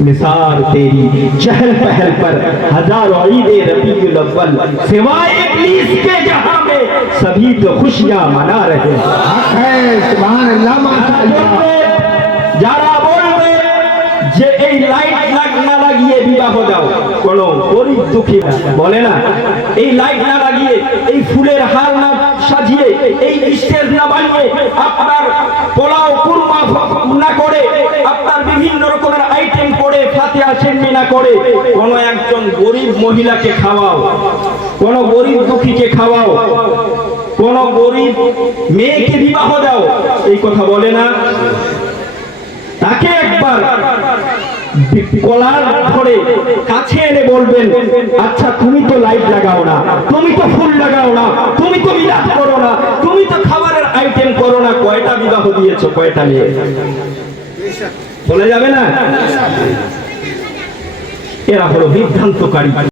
निसार तेरी चहल पहल पर हजारों ईदे रबीउल अव्वल सिवाय इब्लीस के जहां में सभी तो खुशियां मना रहे हैं। सुभान अल्लाह माशाअल्लाह। যারা বলবে যে এই লাইট না লাগিয়ে বিবাহ দাও, কোন গরিব দুঃখী বলে না এই লাইট না লাগিয়ে, এই ফুলের হার না সাজিয়ে, এই স্টেজ না বানিয়ে, আপনার পোলাও কুরমা না করে, আপনার বিভিন্ন রকমের আইটেম করে, ফাতিহা সেন্নি না করে কোন একজন গরিব মহিলাকে খাওয়াও, কোন গরিব দুঃখীকে খাওয়াও, কোন গরিব মেয়েকে বিবাহ দাও, এই কথা বলে না। তাকে একবার কলার ধরে কাছে এনে বলবেন, আচ্ছা তুমি তো লাইট লাগাও না, তুমি তো ফুল লাগাও না, তুমি তো মিলাদ করো না, তুমি তো খাবারের আইটেম করো না, কয়টা বিবাহ দিয়েছো, কয়টা নিয়ে বলে যাবে না? এরা হলো বিভ্রান্তকারী।